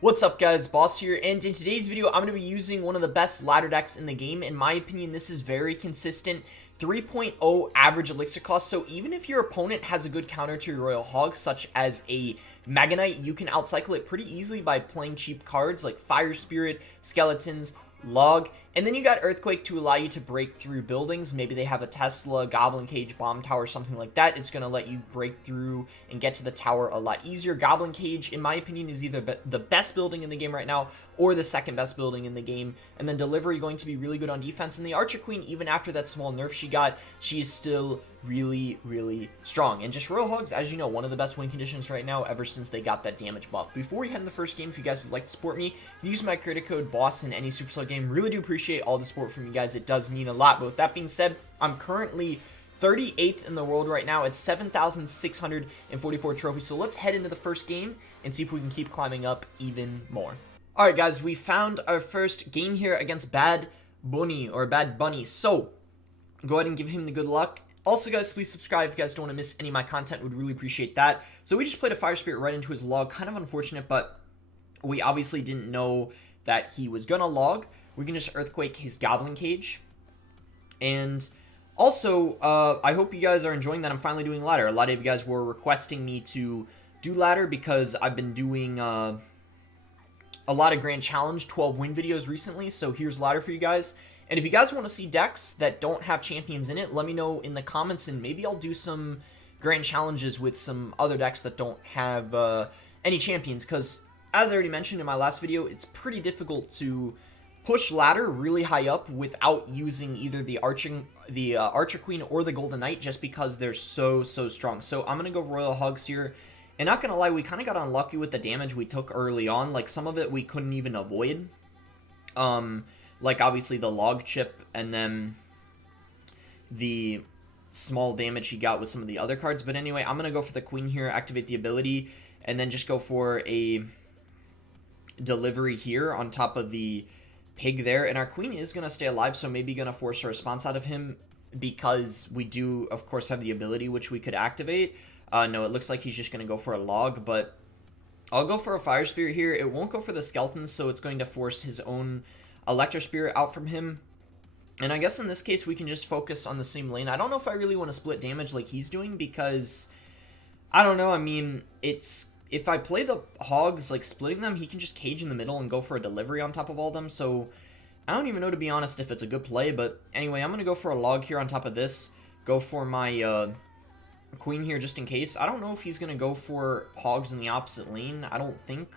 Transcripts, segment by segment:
What's up guys, Boss here, and in today's video I'm going to be using one of the best ladder decks in the game. In my opinion, this is very consistent, 3.0 average elixir cost, so even if your opponent has a good counter to your Royal Hogs, such as a Mega Knight, you can outcycle it pretty easily by playing cheap cards like Fire Spirit, Skeletons, Log, and then you got Earthquake to allow you to break through buildings. Maybe they have a Tesla, Goblin Cage, Bomb Tower, something like that. It's going to let you break through and get to the tower a lot easier. Goblin Cage, in my opinion, is either the best building in the game right now or the second best building in the game. And then Delivery going to be really good on defense. And the Archer Queen, even after that small nerf she got, she is still really strong. And just Royal Hogs, as you know, one of the best win conditions right now ever since they got that damage buff. Before we head in the first game, if you guys would like to support me, use my credit code BOSS in any Supercell game. Really do appreciate all the support from you guys. It does mean a lot. But with that being said, I'm currently 38th in the world right now. It's 7,644 trophies. So let's head into the first game and see if we can keep climbing up even more. Alright guys, we found our first game here against Bad Bunny, or Bad Bunny. So go ahead and give him the good luck. Also guys, please subscribe if you guys don't want to miss any of my content. Would really appreciate that. So we just played a Fire Spirit right into his log. Kind of unfortunate, but we obviously didn't know that he was gonna log. We can just Earthquake his Goblin Cage. And also, I hope you guys are enjoying that I'm finally doing ladder. A lot of you guys were requesting me to do ladder because I've been doing a lot of Grand Challenge 12 win videos recently. So here's ladder for you guys. And if you guys want to see decks that don't have champions in it, let me know in the comments, and maybe I'll do some Grand Challenges with some other decks that don't have any champions. Because, as I already mentioned in my last video, it's pretty difficult to push ladder really high up without using either the Archer Queen or the Golden Knight, just because they're so strong. So I'm going to go Royal Hogs here. And not going to lie, we kind of got unlucky with the damage we took early on. Like, some of it we couldn't even avoid. Like, obviously, the log chip, and then the small damage he got with some of the other cards. But anyway, I'm going to go for the Queen here, activate the ability, and then just go for a Delivery here on top of the Pig there. And our Queen is going to stay alive, so maybe going to force a response out of him, because we do, of course, have the ability, which we could activate. No, it looks like he's just going to go for a log, but I'll go for a Fire Spirit here. It won't go for the Skeletons, so it's going to force his own Electro Spirit out from him. And I guess in this case, we can just focus on the same lane. I don't know if I really want to split damage like he's doing, because, I don't know, I mean, it's, if I play the Hogs, like, splitting them, he can just cage in the middle and go for a Delivery on top of all of them, so I don't even know, to be honest, if it's a good play. But anyway, I'm going to go for a log here on top of this, go for my Queen here just in case. I don't know if he's going to go for Hogs in the opposite lane. I don't think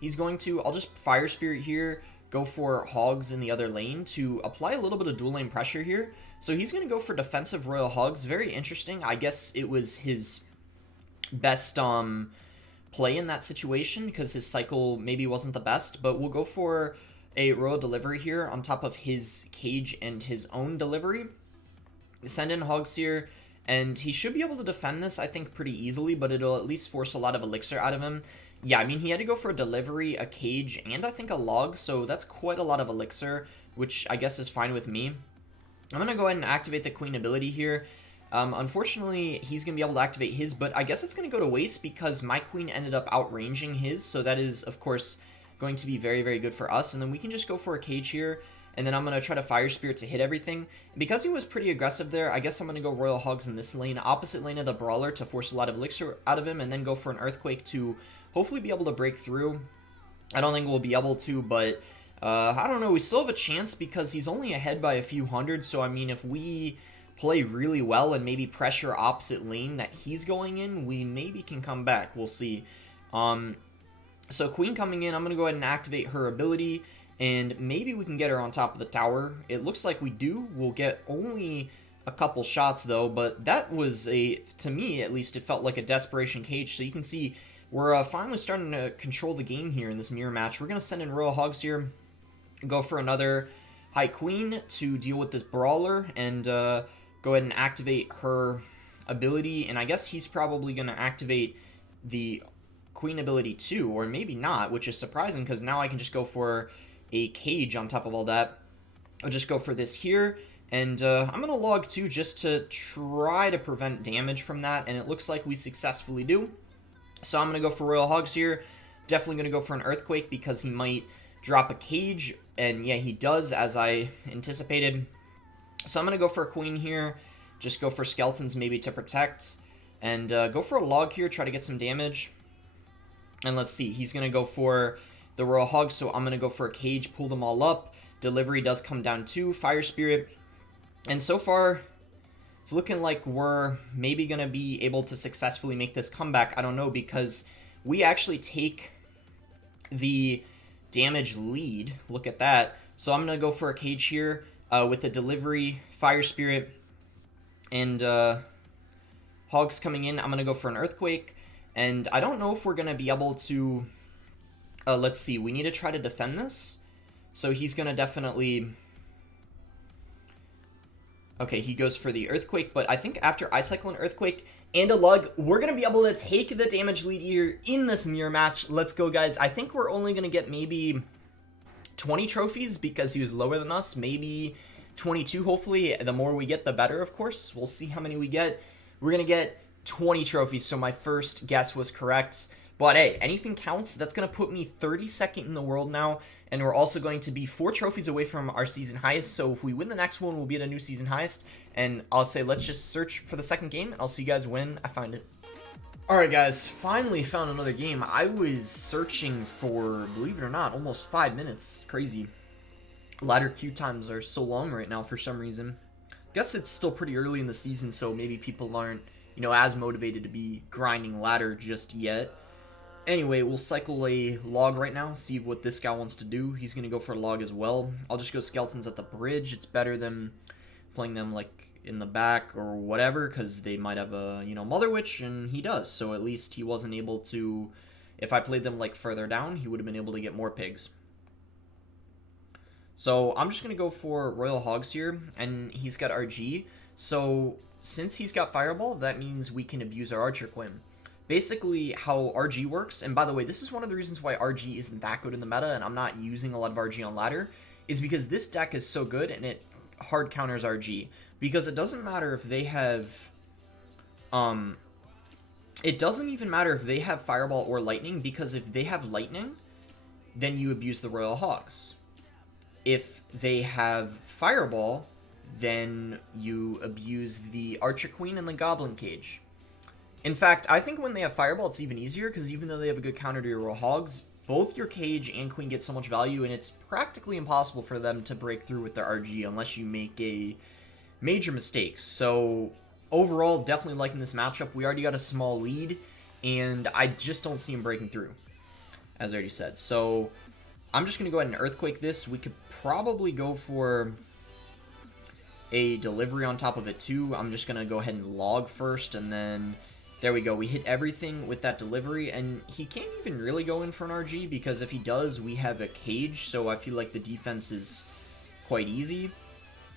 he's going to. I'll just Fire Spirit here, go for Hogs in the other lane to apply a little bit of dual lane pressure here. So he's going to go for defensive Royal Hogs. Very interesting. I guess it was his best play in that situation, because his cycle maybe wasn't the best. But we'll go for a Royal Delivery here on top of his cage and his own Delivery. Send in Hogs here, and he should be able to defend this, I think, pretty easily, but it'll at least force a lot of elixir out of him. Yeah, I mean, he had to go for a Delivery, a cage, and I think a log, so that's quite a lot of elixir, which I guess is fine with me. I'm going to go ahead and activate the Queen ability here. Unfortunately, he's going to be able to activate his, but I guess it's going to go to waste because my Queen ended up outranging his, so that is, of course, going to be very good for us. And then we can just go for a cage here, and then I'm going to try to Fire Spirit to hit everything. Because he was pretty aggressive there, I guess I'm going to go Royal Hogs in this lane, opposite lane of the Brawler, to force a lot of elixir out of him, and then go for an Earthquake to hopefully be able to break through. I don't think we'll be able to, but I don't know. We still have a chance because he's only ahead by a few hundred. So, I mean, if we play really well and maybe pressure opposite lane that he's going in, we maybe can come back. We'll see. So, Queen coming in, I'm going to go ahead and activate her ability, and maybe we can get her on top of the tower. It looks like we do. We'll get only a couple shots, though, but that was to me, at least, it felt like a desperation cage. So you can see we're finally starting to control the game here in this mirror match. We're going to send in Royal Hogs here, go for another High Queen to deal with this Brawler, and go ahead and activate her ability. And I guess he's probably going to activate the Queen ability too, or maybe not, which is surprising because now I can just go for a cage on top of all that. I'll just go for this here, and I'm going to log too just to try to prevent damage from that, and it looks like we successfully do. So I'm going to go for Royal Hogs here, Definitely going to go for an Earthquake because he might drop a Cage, and yeah, he does, as I anticipated. So I'm going to go for a Queen here, just go for Skeletons maybe to protect, and go for a Log here, try to get some damage. And let's see, he's going to go for the Royal Hog, so I'm going to go for a Cage, pull them all up. Delivery does come down to Fire Spirit. And so far, it's looking like we're maybe going to be able to successfully make this comeback. I don't know, because we actually take the damage lead. Look at that. So I'm going to go for a Cage here with the Delivery, Fire Spirit, and Hogs coming in. I'm going to go for an Earthquake. And I don't know if we're going to be able to... let's see. We need to try to defend this. So he's going to definitely... Okay, he goes for the Earthquake, but I think after I cycle an Earthquake and a Lug, we're going to be able to take the damage lead here in this mirror match. Let's go, guys. I think we're only going to get maybe 20 trophies because he was lower than us. Maybe 22, hopefully. The more we get, the better, of course. We'll see how many we get. We're going to get 20 trophies, so my first guess was correct. But hey, anything counts. That's going to put me 32nd in the world now. And we're also going to be 4 trophies away from our season highest. So if we win the next one, we'll be at a new season highest. And I'll say let's just search for the second game. And I'll see you guys when I find it. Alright guys, finally found another game. I was searching for, believe it or not, almost 5 minutes. Crazy. Ladder queue times are so long right now for some reason. Guess it's still pretty early in the season, so maybe people aren't, you know, as motivated to be grinding ladder just yet. Anyway, we'll cycle a Log right now, see what this guy wants to do. He's going to go for a Log as well. I'll just go Skeletons at the bridge. It's better than playing them, like, in the back or whatever, because they might have a, you know, Mother Witch, and he does. So at least he wasn't able to, if I played them, like, further down, he would have been able to get more pigs. So I'm just going to go for Royal Hogs here, and he's got RG. So since he's got Fireball, that means we can abuse our Archer Queen. Basically, how RG works, and by the way, this is one of the reasons why RG isn't that good in the meta, and I'm not using a lot of RG on ladder, is because this deck is so good, and it hard counters RG. Because it doesn't matter if they have, it doesn't even matter if they have Fireball or Lightning, because if they have Lightning, then you abuse the Royal Hogs. If they have Fireball, then you abuse the Archer Queen and the Goblin Cage. In fact, I think when they have Fireball, it's even easier, because even though they have a good counter to your Royal Hogs, both your Cage and Queen get so much value, and it's practically impossible for them to break through with their RG unless you make a major mistake. So, overall, definitely liking this matchup. We already got a small lead, and I just don't see him breaking through, as I already said. So, I'm just going to go ahead and Earthquake this. We could probably go for a Delivery on top of it, too. I'm just going to go ahead and Log first, and then... There we go, we hit everything with that Delivery, and he can't even really go in for an RG, because if he does, we have a Cage, so I feel like the defense is quite easy.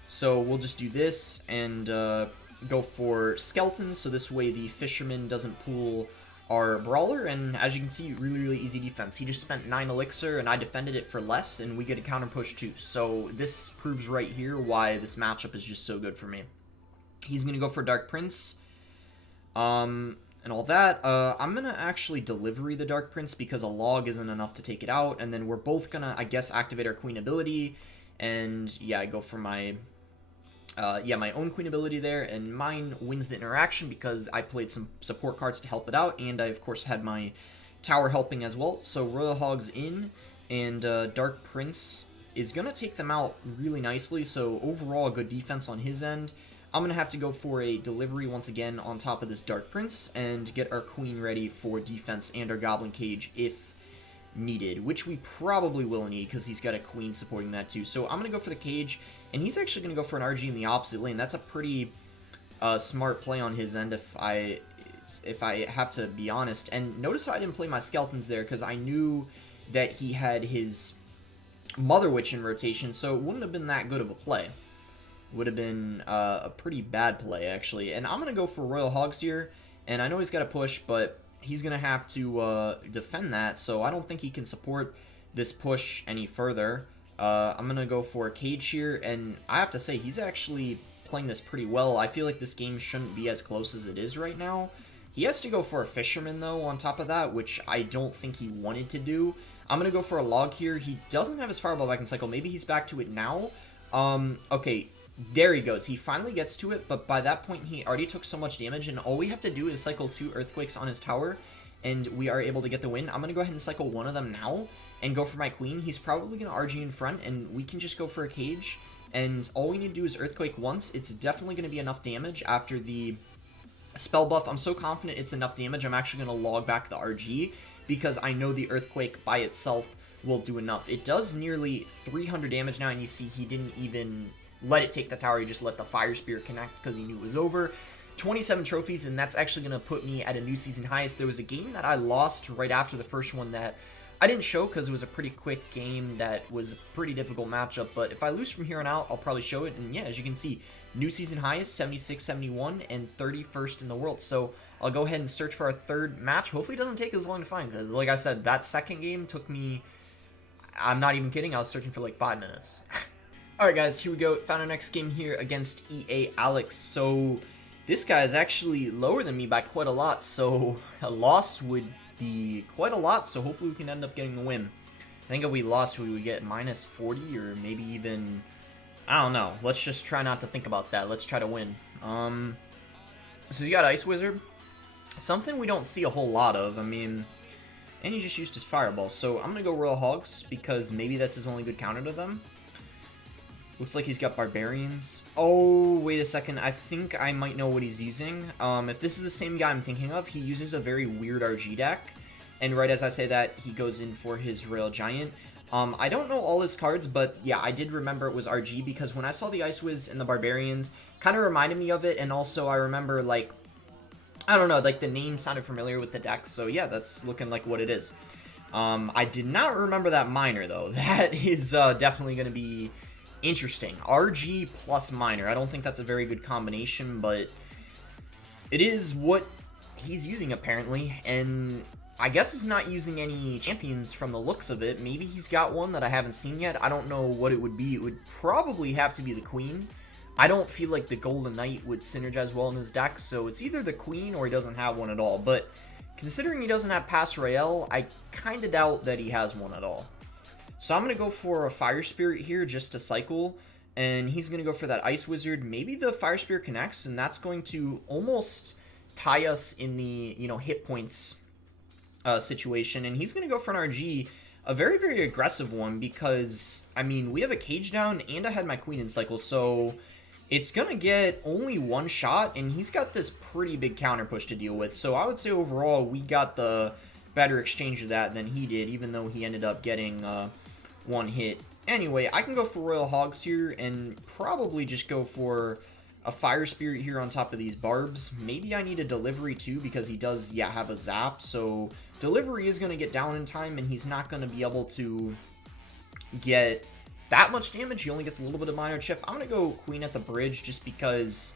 So we'll just do this, and go for Skeletons, so this way the Fisherman doesn't pull our Brawler, and as you can see, really, really easy defense. He just spent 9 Elixir, and I defended it for less, and we get a counter push too. So this proves right here why this matchup is just so good for me. He's going to go for Dark Prince. And all that, I'm gonna actually Delivery the Dark Prince because a Log isn't enough to take it out, and then we're both gonna, I guess, activate our Queen ability, and yeah, I go for my, my own Queen ability there, and mine wins the interaction because I played some support cards to help it out, and I, of course, had my tower helping as well. So Royal Hogs in, and Dark Prince is gonna take them out really nicely, so overall, good defense on his end. I'm going to have to go for a Delivery once again on top of this Dark Prince and get our Queen ready for defense and our Goblin Cage if needed, which we probably will need because he's got a Queen supporting that too. So I'm going to go for the Cage, and he's actually going to go for an RG in the opposite lane. That's a pretty smart play on his end if I have to be honest. And notice how I didn't play my Skeletons there because I knew that he had his Mother Witch in rotation, so it wouldn't have been that good of a play. Would have been a pretty bad play, actually. And I'm going to go for Royal Hogs here. And I know he's got to push, but he's going to have to defend that. So I don't think he can support this push any further. I'm going to go for a Cage here. And I have to say, he's actually playing this pretty well. I feel like this game shouldn't be as close as it is right now. He has to go for a Fisherman, though, on top of that, which I don't think he wanted to do. I'm going to go for a Log here. He doesn't have his Fireball back in cycle. Maybe he's back to it now. Okay, there he goes. He finally gets to it, but by that point, he already took so much damage, and all we have to do is cycle 2 Earthquakes on his tower, and we are able to get the win. I'm going to go ahead and cycle 1 of them now and go for my Queen. He's probably going to RG in front, and we can just go for a Cage, and all we need to do is Earthquake once. It's definitely going to be enough damage after the spell buff. I'm so confident it's enough damage, I'm actually going to log back the RG, because I know the Earthquake by itself will do enough. It does nearly 300 damage now, and you see he didn't even let it take the tower. He just let the Fire Spirit connect because he knew it was over. 27 trophies, and that's actually going to put me at a new season highest. There was a game that I lost right after the first one that I didn't show because it was a pretty quick game that was a pretty difficult matchup, but if I lose from here on out, I'll probably show it. And yeah, as you can see, new season highest, 76, 71, and 31st in the world. So I'll go ahead and search for our third match. Hopefully it doesn't take as long to find, because like I said, that second game took me, I'm not even kidding, I was searching for like 5 minutes. Alright guys, here we go. Found our next game here against EA Alex. So this guy is actually lower than me by quite a lot, so a loss would be quite a lot, so hopefully we can end up getting the win. I think if we lost, we would get minus 40 or maybe even, I don't know. Let's just try not to think about that. Let's try to win. So you got Ice Wizard. Something we don't see a whole lot of. I mean, and he just used his Fireball. So I'm going to go Royal Hogs because maybe that's his only good counter to them. Looks like he's got Barbarians. Oh, wait a second. I think I might know what he's using. If this is the same guy I'm thinking of, he uses a very weird RG deck. And right as I say that, he goes in for his Royal Giant. I don't know all his cards, but yeah, I did remember it was RG because when I saw the Ice Wiz and the Barbarians, kind of reminded me of it. And also I remember, like, I don't know, like the name sounded familiar with the deck. So yeah, that's looking like what it is. I did not remember that Miner, though. That is definitely going to be interesting. RG plus Miner. I don't think that's a very good combination, but it is what he's using apparently, and I guess he's not using any champions from the looks of it. Maybe he's got one that I haven't seen yet. I don't know what it would be. It would probably have to be the Queen. I don't feel like the Golden Knight would synergize well in his deck, so it's either the Queen or he doesn't have one at all. But considering he doesn't have Pass Royale, I kind of doubt that he has one at all. So I'm going to go for a Fire Spirit here just to cycle, and he's going to go for that Ice Wizard. Maybe the Fire Spirit connects, and that's going to almost tie us in the, you know, hit points situation, and he's going to go for an RG, a very, very aggressive one, because, I mean, we have a Cage down, and I had my Queen in cycle, so it's going to get only one shot, and he's got this pretty big counter push to deal with, so I would say overall we got the better exchange of that than he did, even though he ended up getting one hit. Anyway, I can go for Royal Hogs here and probably just go for a Fire Spirit here on top of these Barbs. Maybe I need a Delivery too because he does, yeah, have a Zap. So Delivery is going to get down in time and he's not going to be able to get that much damage. He only gets a little bit of minor chip. I'm going to go Queen at the bridge just because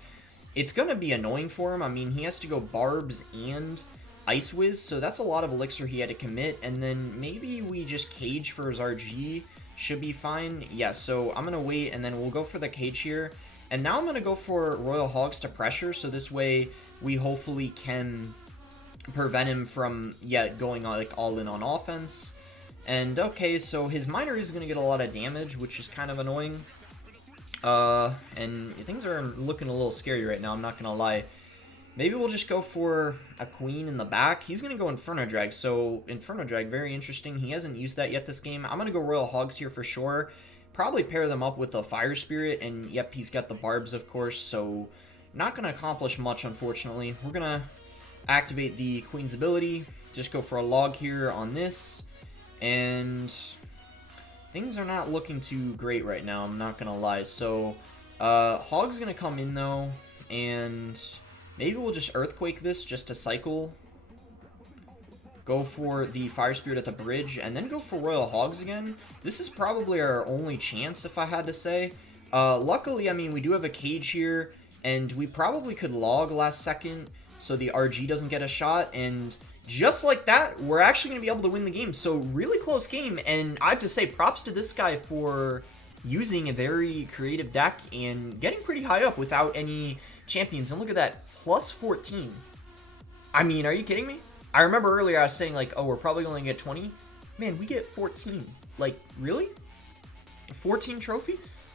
it's going to be annoying for him. I mean, he has to go Barbs and Ice Wiz, so that's a lot of elixir he had to commit, and then maybe we just Cage for his RG, should be fine. Yeah, so I'm going to wait, and then we'll go for the Cage here, and now I'm going to go for Royal Hogs to pressure, so this way we hopefully can prevent him from, yeah, going like all in on offense. And okay, so his Miner is going to get a lot of damage, which is kind of annoying, and things are looking a little scary right now, I'm not going to lie. Maybe we'll just go for a Queen in the back. He's going to go Inferno Drag, so Inferno Drag, very interesting. He hasn't used that yet this game. I'm going to go Royal Hogs here for sure. Probably pair them up with a Fire Spirit, and yep, he's got the Barbs, of course, so not going to accomplish much, unfortunately. We're going to activate the Queen's ability, just go for a Log here on this, and things are not looking too great right now, I'm not going to lie. So, Hog's going to come in, though, and maybe we'll just Earthquake this just to cycle. Go for the Fire Spirit at the bridge, and then go for Royal Hogs again. This is probably our only chance, if I had to say. Luckily, I mean, we do have a Cage here, and we probably could Log last second so the RG doesn't get a shot, and just like that, we're actually going to be able to win the game. So, really close game, and I have to say, props to this guy for using a very creative deck and getting pretty high up without any champions. And look at that, plus 14. I mean, are you kidding me? I remember earlier I was saying, like, oh, we're probably only going to get 20. Man, we get 14. Like, really? 14 trophies?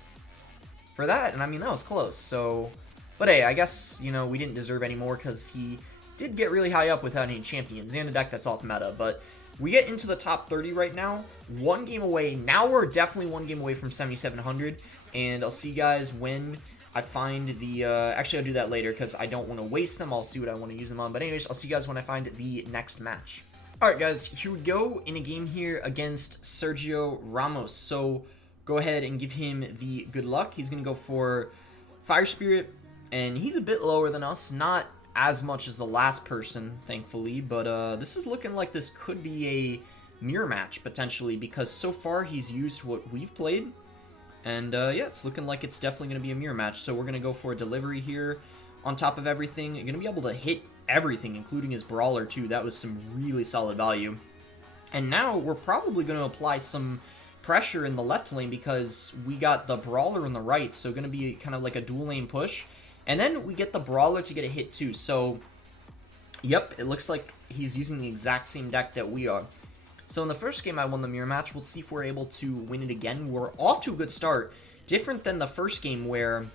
For that? And I mean, that was close, so... But hey, I guess, you know, we didn't deserve any more because he did get really high up without any champions and a deck that's off meta. But we get into the top 30 right now. One game away. Now we're definitely one game away from 7,700. And I'll see you guys when I find the... actually, I'll do that later because I don't want to waste them. I'll see what I want to use them on. But anyways, I'll see you guys when I find the next match. Alright guys, here we go in a game here against Sergio Ramos. So go ahead and give him the good luck. He's going to go for Fire Spirit, and he's a bit lower than us. Not as much as the last person, thankfully, but this is looking like this could be a mirror match, potentially, because so far he's used what we've played. And yeah, it's looking like it's definitely going to be a mirror match. So we're going to go for a delivery here on top of everything. You're going to be able to hit everything, including his brawler too. That was some really solid value. And now we're probably going to apply some pressure in the left lane because we got the brawler on the right, so going to be kind of like a dual lane push. And then we get the brawler to get a hit too. So yep, it looks like he's using the exact same deck that we are. So in the first game I won the mirror match. We'll see if we're able to win it again. We're off to a good start, different than the first game where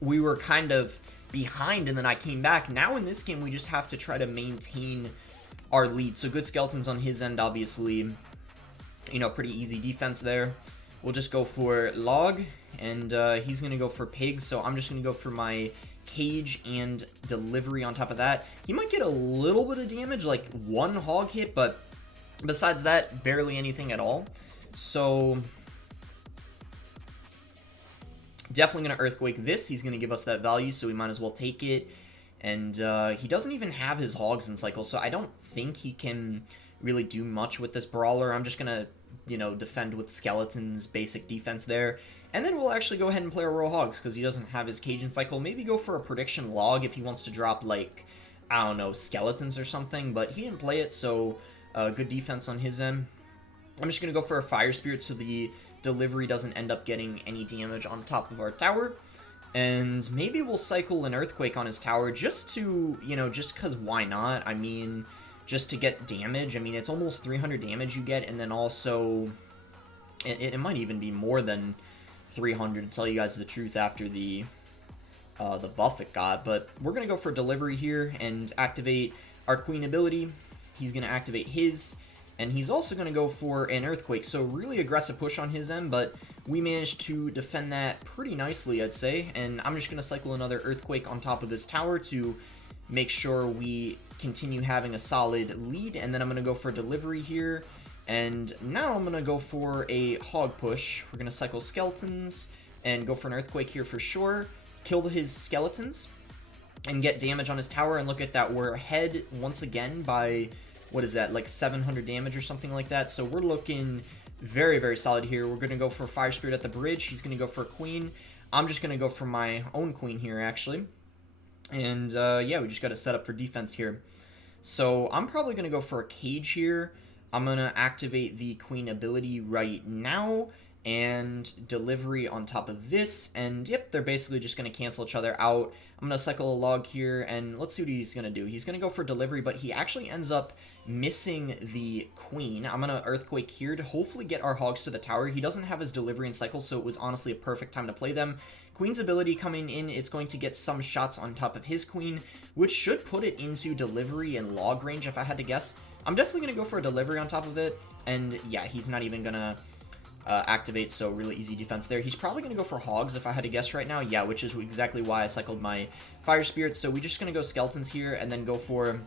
we were kind of behind and then I came back. Now in this game we just have to try to maintain our lead. So good skeletons on his end, obviously, you know, pretty easy defense there. We'll just go for log, and he's gonna go for pig, so I'm just gonna go for my cage and delivery on top of that. He might get a little bit of damage, like one hog hit, but besides that, barely anything at all. So definitely going to Earthquake this. He's going to give us that value, so we might as well take it. And he doesn't even have his Hogs in cycle, so I don't think he can really do much with this Brawler. I'm just going to, you know, defend with Skeletons, basic defense there. And then we'll actually go ahead and play our Royal Hogs, because he doesn't have his Cage in cycle. Maybe go for a Prediction Log if he wants to drop, like, I don't know, Skeletons or something. But he didn't play it, so good defense on his end. I'm just going to go for a Fire Spirit, so the delivery doesn't end up getting any damage on top of our tower. And maybe we'll cycle an Earthquake on his tower just to, you know, just because why not? I mean, just to get damage. I mean, it's almost 300 damage you get, and then also it might even be more than 300 to tell you guys the truth after the buff it got. But we're going to go for delivery here and activate our Queen ability. He's going to activate his, and he's also going to go for an Earthquake. So really aggressive push on his end, but we managed to defend that pretty nicely, I'd say. And I'm just going to cycle another Earthquake on top of his tower to make sure we continue having a solid lead. And then I'm going to go for delivery here. And now I'm going to go for a hog push. We're going to cycle skeletons and go for an Earthquake here for sure. Kill his skeletons and get damage on his tower. And look at that, we're ahead once again by, what is that, like 700 damage or something like that. So we're looking very, very solid here. We're going to go for Fire Spirit at the bridge. He's going to go for a Queen. I'm just going to go for my own Queen here, actually. And yeah, we just got to set up for defense here. So I'm probably going to go for a Cage here. I'm going to activate the Queen ability right now and delivery on top of this. And yep, they're basically just going to cancel each other out. I'm going to cycle a log here, and let's see what he's going to do. He's going to go for delivery, but he actually ends up missing the Queen. I'm going to Earthquake here to hopefully get our Hogs to the tower. He doesn't have his delivery in cycle, so it was honestly a perfect time to play them. Queen's ability coming in, it's going to get some shots on top of his Queen, which should put it into delivery and log range if I had to guess. I'm definitely going to go for a delivery on top of it, and yeah, he's not even going to activate, so really easy defense there. He's probably going to go for Hogs if I had to guess right now. Yeah, which is exactly why I cycled my Fire Spirit. So we're just going to go Skeletons here and then go for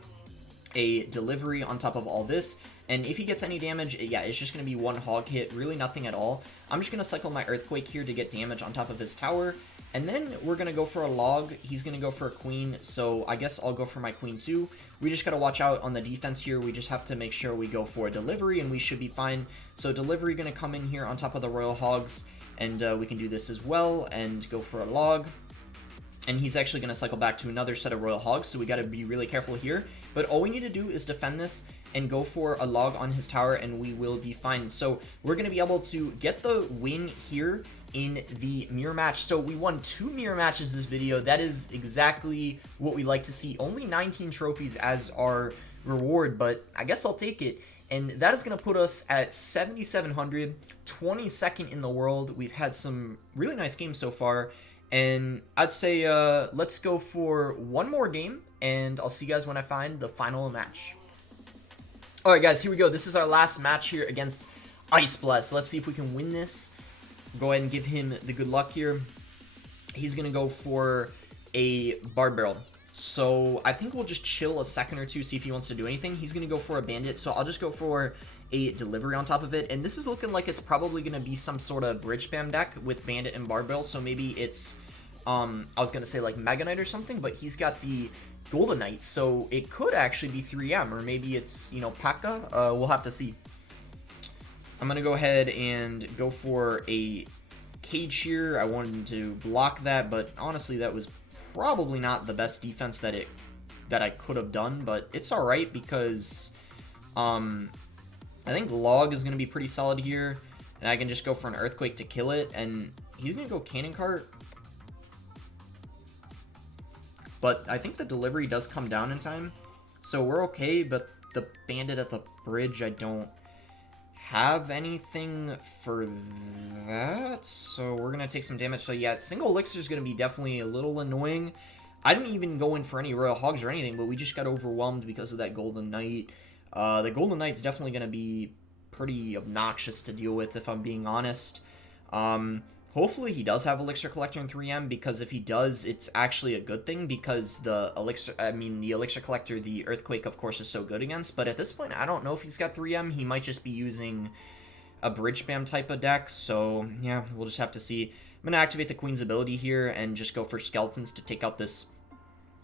a delivery on top of all this. And if he gets any damage, yeah, it's just going to be one hog hit, really nothing at all. I'm just going to cycle my Earthquake here to get damage on top of his tower. And then we're going to go for a log. He's going to go for a Queen, so I guess I'll go for my Queen too. We just got to watch out on the defense here. We just have to make sure we go for a delivery, and we should be fine. So delivery going to come in here on top of the Royal Hogs, and we can do this as well, and go for a log. And he's actually going to cycle back to another set of Royal Hogs, so we got to be really careful here. But all we need to do is defend this, and go for a log on his tower, and we will be fine. So we're going to be able to get the win here in the mirror match. So we won 2 mirror matches this video. That is exactly what we like to see. Only 19 trophies as our reward, but I guess I'll take it. And that is going to put us at 7,700, 22nd in the world. We've had some really nice games so far, and I'd say let's go for one more game, and I'll see you guys when I find the final match. Alright guys, here we go. This is our last match here against Ice Bless. Let's see if we can win this. Go ahead and give him the good luck here. He's going to go for a Bard Barrel. So I think we'll just chill a second or two, see if he wants to do anything. He's going to go for a Bandit, so I'll just go for a Delivery on top of it. And this is looking like it's probably going to be some sort of bridge spam deck with Bandit and Bard Barrel. So maybe it's, I was going to say like Mega Knight or something, but he's got the Golden Knight, so it could actually be 3M, or maybe it's, you know, P.E.K.K.A. We'll have to see. I'm going to go ahead and go for a Cage here. I wanted to block that, but honestly that was probably not the best defense that I could have done, but it's all right because I think Log is going to be pretty solid here, and I can just go for an Earthquake to kill it, and he's going to go Cannon Cart. But I think the delivery does come down in time, so we're okay, but the Bandit at the bridge, I don't have anything for that, so we're going to take some damage. So yeah, single elixir is going to be definitely a little annoying. I didn't even go in for any Royal Hogs or anything, but we just got overwhelmed because of that Golden Knight. The Golden Knight's definitely going to be pretty obnoxious to deal with, if I'm being honest. Hopefully he does have Elixir Collector in 3M, because if he does, it's actually a good thing, because the Elixir Collector, the Earthquake, of course, is so good against. But at this point, I don't know if he's got 3M. He might just be using a bridge spam type of deck, so yeah, we'll just have to see. I'm going to activate the Queen's ability here and just go for Skeletons to take out this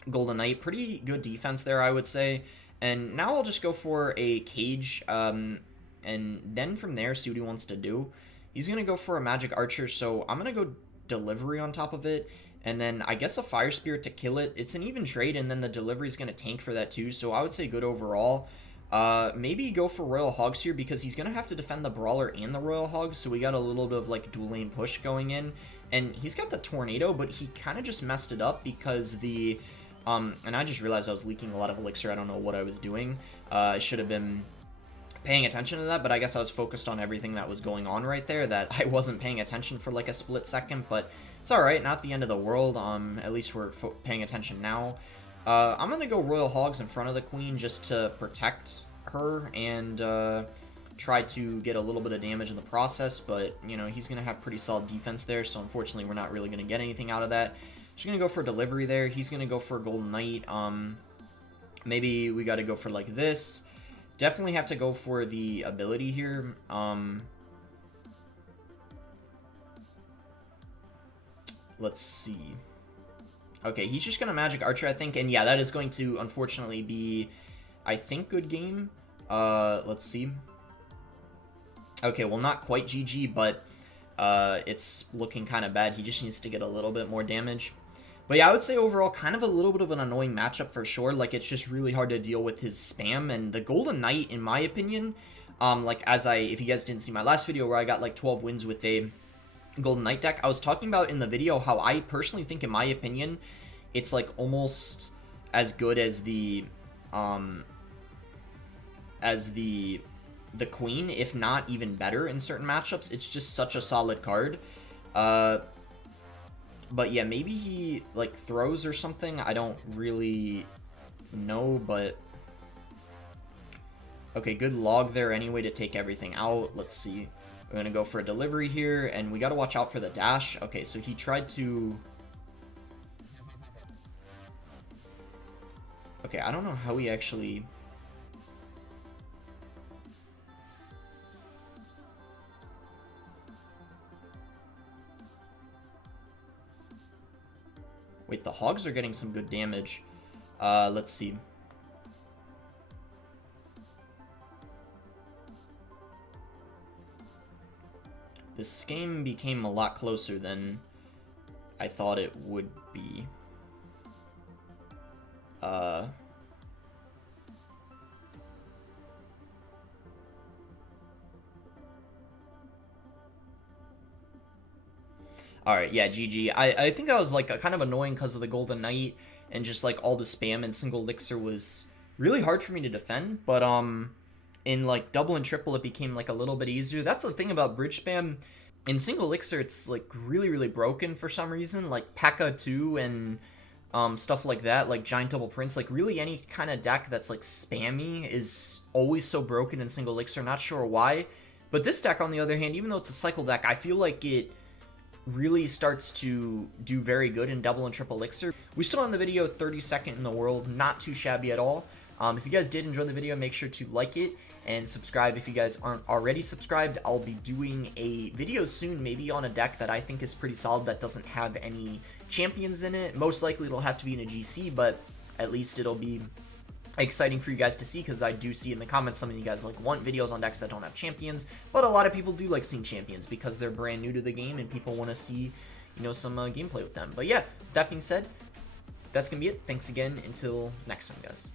Golden Knight. Pretty good defense there, I would say. And now I'll just go for a Cage, and then from there, see what he wants to do. He's going to go for a Magic Archer, so I'm going to go Delivery on top of it, and then I guess a Fire Spirit to kill it. It's an even trade, and then the Delivery is going to tank for that too, so I would say good overall. Maybe go for Royal Hogs here, because he's going to have to defend the Brawler and the Royal Hogs, so we got a little bit of like dual lane push going in. And he's got the Tornado, but he kind of just messed it up because the... and I just realized I was leaking a lot of Elixir. I don't know what I was doing. I should have been paying attention to that, but I guess I was focused on everything that was going on right there that I wasn't paying attention for like a split second, but it's alright, not the end of the world. At least we're paying attention now. I'm gonna go Royal Hogs in front of the Queen just to protect her and try to get a little bit of damage in the process, but you know, he's gonna have pretty solid defense there, so unfortunately we're not really gonna get anything out of that. She's gonna go for Delivery there. He's gonna go for a Golden Knight. Maybe we gotta go for like this. Definitely have to go for the ability here. Let's see. Okay, he's just gonna Magic Archer, I think, and yeah, that is going to unfortunately be, I think, good game. Let's see. Okay, well, not quite GG, but it's looking kind of bad. He just needs to get a little bit more damage. But yeah, I would say overall kind of a little bit of an annoying matchup for sure. Like, it's just really hard to deal with his spam. And the Golden Knight, in my opinion, like, if you guys didn't see my last video where I got like 12 wins with a Golden Knight deck, I was talking about in the video how I personally think, in my opinion, it's like almost as good as the Queen, if not even better in certain matchups. It's just such a solid card. But yeah, maybe he like throws or something. I don't really know, but okay, good log there anyway to take everything out. Let's see. We're gonna go for a Delivery here, and we gotta watch out for the dash. Okay, so he tried to... Okay, I don't know how he actually... Wait, the Hogs are getting some good damage. Let's see. This game became a lot closer than I thought it would be. All right, yeah, GG. I think that was like kind of annoying because of the Golden Knight and just like all the spam and single elixir was really hard for me to defend. But in like double and triple, it became like a little bit easier. That's the thing about bridge spam. In single elixir, it's like really broken for some reason. Like P.E.K.K.A 2 and stuff like that, like Giant Double Prince, like really any kind of deck that's like spammy is always so broken in single elixir. Not sure why, but this deck on the other hand, even though it's a cycle deck, I feel like it really starts to do very good in double and triple elixir. We still on the video 32nd in the world, not too shabby at all. If you guys did enjoy the video, make sure to like it and subscribe if you guys aren't already subscribed. I'll be doing a video soon, maybe on a deck that I think is pretty solid that doesn't have any champions in it. Most likely it'll have to be in a GC, but at least it'll be exciting for you guys to see, because I do see in the comments some of you guys like want videos on decks that don't have champions, but a lot of people do like seeing champions because they're brand new to the game and people want to see, you know, some gameplay with them. But yeah, that being said, that's gonna be it. Thanks again, until next time, guys.